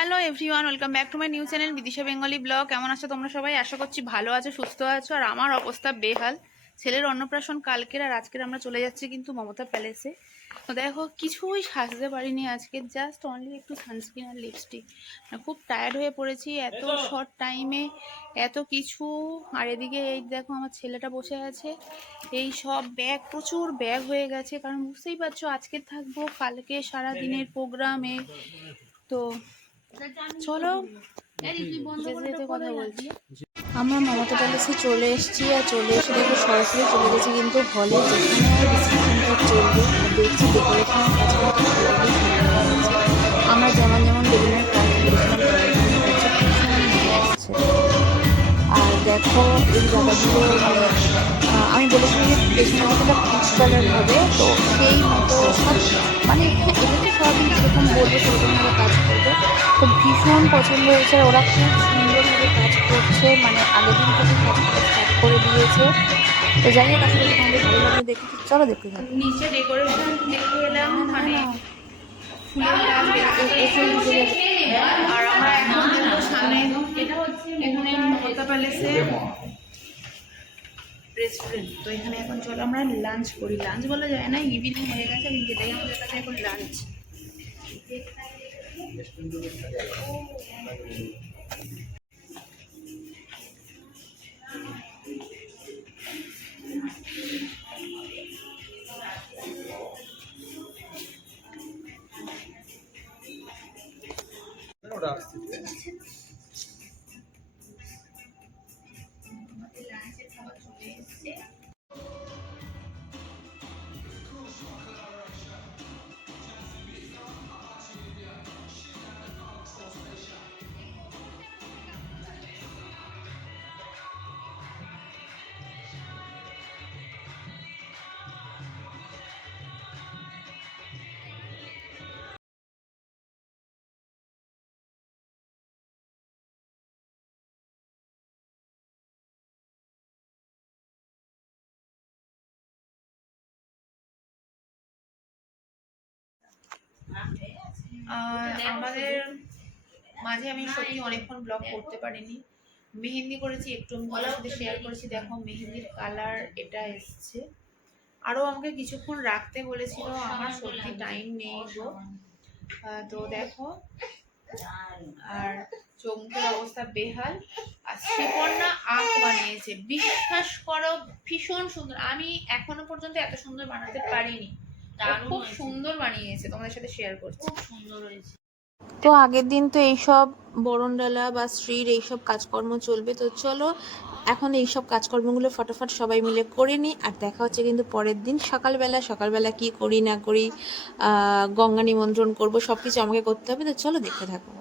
Hello everyone welcome back to my new channel Bidisha Bengali blog কেমন আছো তোমরা সবাই? আশা করছি ভালো আছো সুস্থ আছো। আর আমার অবস্থা বেহাল। ছেলের অন্নপ্রাশন কালকের আর আজকের আমরা চলে যাচ্ছি কিন্তু মমতা প্যালেসে। তো দেখো কিছুই সাজতে পারিনি আজকে জাস্ট অনলি একটু সানস্ক্রিন আর লিপস্টিক খুব টায়ার্ড হয়ে পড়েছি এত শর্ট টাইমে এত কিছু। আর এদিকে এই দেখো আমার ছেলেটা বসে আছে। এই সব ব্যাগ প্রচুর ব্যাগ হয়ে গেছে। কারণ বুঝতেই পারছ আজকে থাকব কালকে সারা দিনের প্রোগ্রামে তো চলো যেতে কথা বলছি আমরা মমতা প্যালেসে চলে এসেছি আর চলে এসে দেখো সরাসরি চলে গেছি কিন্তু হলে যেখানে ডিসকাশনটা চলবে দেখছি ডেকোরেশনের কাছাকাছি। আমরা যেমন যেমন হচ্ছে। আর দেখো এই জায়গাগুলো মানে আমি বলেছিলাম যে পেছনের মতোটা পিচ কালার হবে তো সেই মতো সব ভীষণ পছন্দ হয়েছে। ওরা খুব সুন্দরভাবে কাজ করছে। মানে আগের দিন থেকে কাজ স্টার্ট করে দিয়েছে। তো যাই হোক আসলে তোমাদের ভালো লাগলে দেখতে চলো দেখতে থাকো নিচে ডেকোরেশন দেখে এলাম মানে ফুলের আর আমরা এখন সামনে এটা হচ্ছে এখানে মমতা প্যালেসে রেস্টুরেন্ট তো এখানে এখন চলো আমরা লাঞ্চ করি। লাঞ্চ বলা যায় না ইভিনিং হয়ে গেছে। যেটাই আমাদের কাছে এখন লাঞ্চ ಎಷ್ಟು আমাদের মাঝে আমি সত্যি অনেকক্ষণ ব্লগ করতে পারিনি। মেহেন্দি করেছি, একটু সাথে শেয়ার করেছি। দেখো, মেহেন্দির কালার এটা এসছে। আরও আমাকে কিছুক্ষণ রাখতে বলেছিল, আমার সত্যি টাইম নেই গো। তো দেখো, আর চোখ মুখের অবস্থা বেহাল। আর শ্রীপর্ণা আঁক বানিয়েছে। বিশ্বাস করো, ভীষণ সুন্দর। আমি এখনও পর্যন্ত এত সুন্দর বানাতে পারিনি। খুব সুন্দর বানিয়েছে তোমাদের সাথে শেয়ার করছি। খুব সুন্দর হয়েছে। তো আগের দিন তো এইসব বরণডালা বা স্ত্রীর এইসব কাজকর্ম চলবে তো চলো এখন এইসব কাজকর্মগুলো ফটাফট সবাই মিলে করে নিই আর দেখা হচ্ছে কিন্তু পরের দিন সকালবেলা সকালবেলা কি করি না করি আহ, গঙ্গা নিমন্ত্রণ করব সব কিছু আমাকে করতে হবে তো চলো দেখতে থাকো।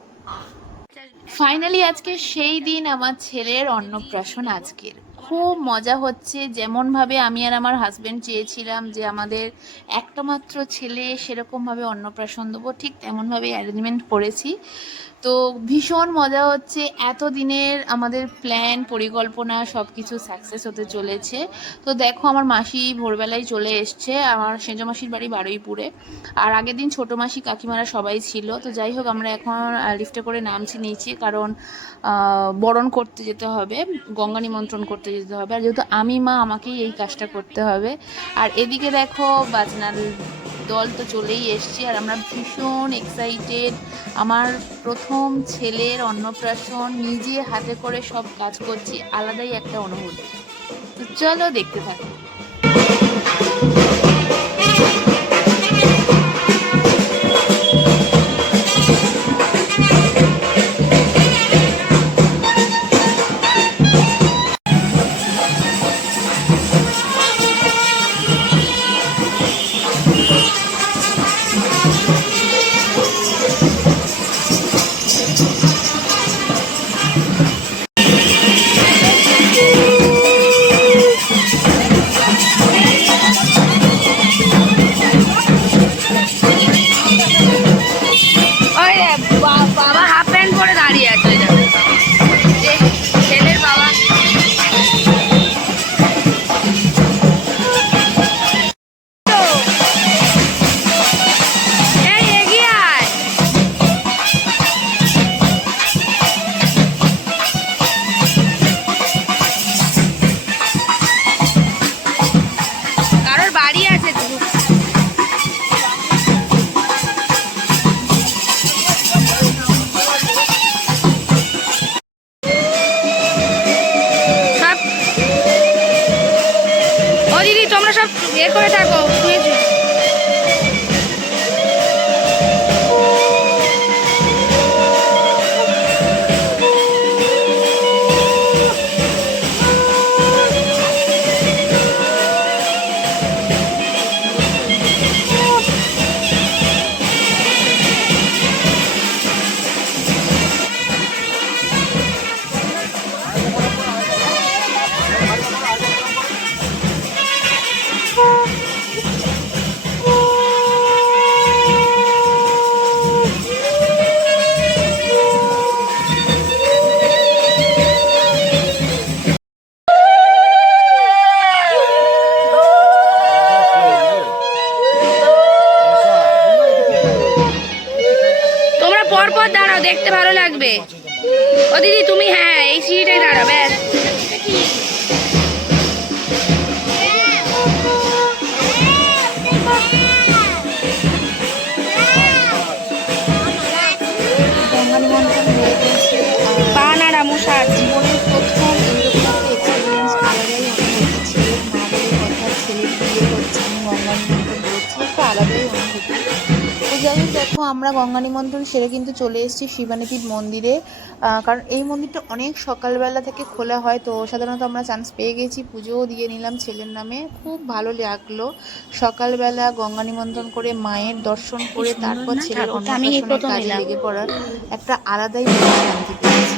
ফাইনালি আজকে সেই দিন আমার ছেলের অন্নপ্রাশন আজকের। খুব মজা হচ্ছে। যেমনভাবে আমি আর আমার হাজব্যান্ড চেয়েছিলাম যে আমাদের একটা মাত্র ছেলে সেরকমভাবে অন্নপ্রাশন দেবো, ঠিক তেমনভাবে অ্যারেঞ্জমেন্ট করেছি। তো ভীষণ মজা হচ্ছে এত দিনের আমাদের প্ল্যান পরিকল্পনা সব কিছু সাকসেস হতে চলেছে। তো দেখো, আমার মাসি ভোরবেলায় চলে এসছে, আমার সেজ মাসির বাড়ি বারুইপুরে। আর আগের দিন ছোটো মাসি কাকিমারা সবাই ছিল, তো যাই হোক, আমরা এখন লিফটে করে নামছি নিচে কারণ বরণ করতে যেতে হবে, গঙ্গা নিমন্ত্রণ করতে যেতে হবে। আর যেহেতু আমি মা, আমাকেই এই কাজটা করতে হবে। আর এদিকে দেখো বাজনার দল তো চলেই এসছি আর আমরা ভীষণ এক্সাইটেড আমার প্রথম ছেলের অন্নপ্রাশন নিজে হাতে করে সব কাজ করছি, আলাদাই একটা অনুভূতি। তো চলো দেখতে থাকো। পর পর দাঁড়াও দেখতে ভালো লাগবে। ও দিদি তুমি হ্যাঁ এই সিঁড়িটাই দাঁড়াও ব্যাস। দেখো আমরা গঙ্গা নিমন্ত্রণ সেরে কিন্তু চলে এসেছি শিবানীপীঠ মন্দিরে। কারণ এই মন্দিরটা অনেক সকালবেলা থেকে খোলা হয় তো সাধারণত আমরা চান্স পেয়ে গেছি পুজোও দিয়ে নিলাম ছেলের নামে। খুব ভালো লাগল। সকালবেলা গঙ্গা নিমন্ত্রণ করে মায়ের দর্শন করে তারপর ছেলের কাজে লেগে পড়ার একটা আলাদাই শান্তি পেয়েছি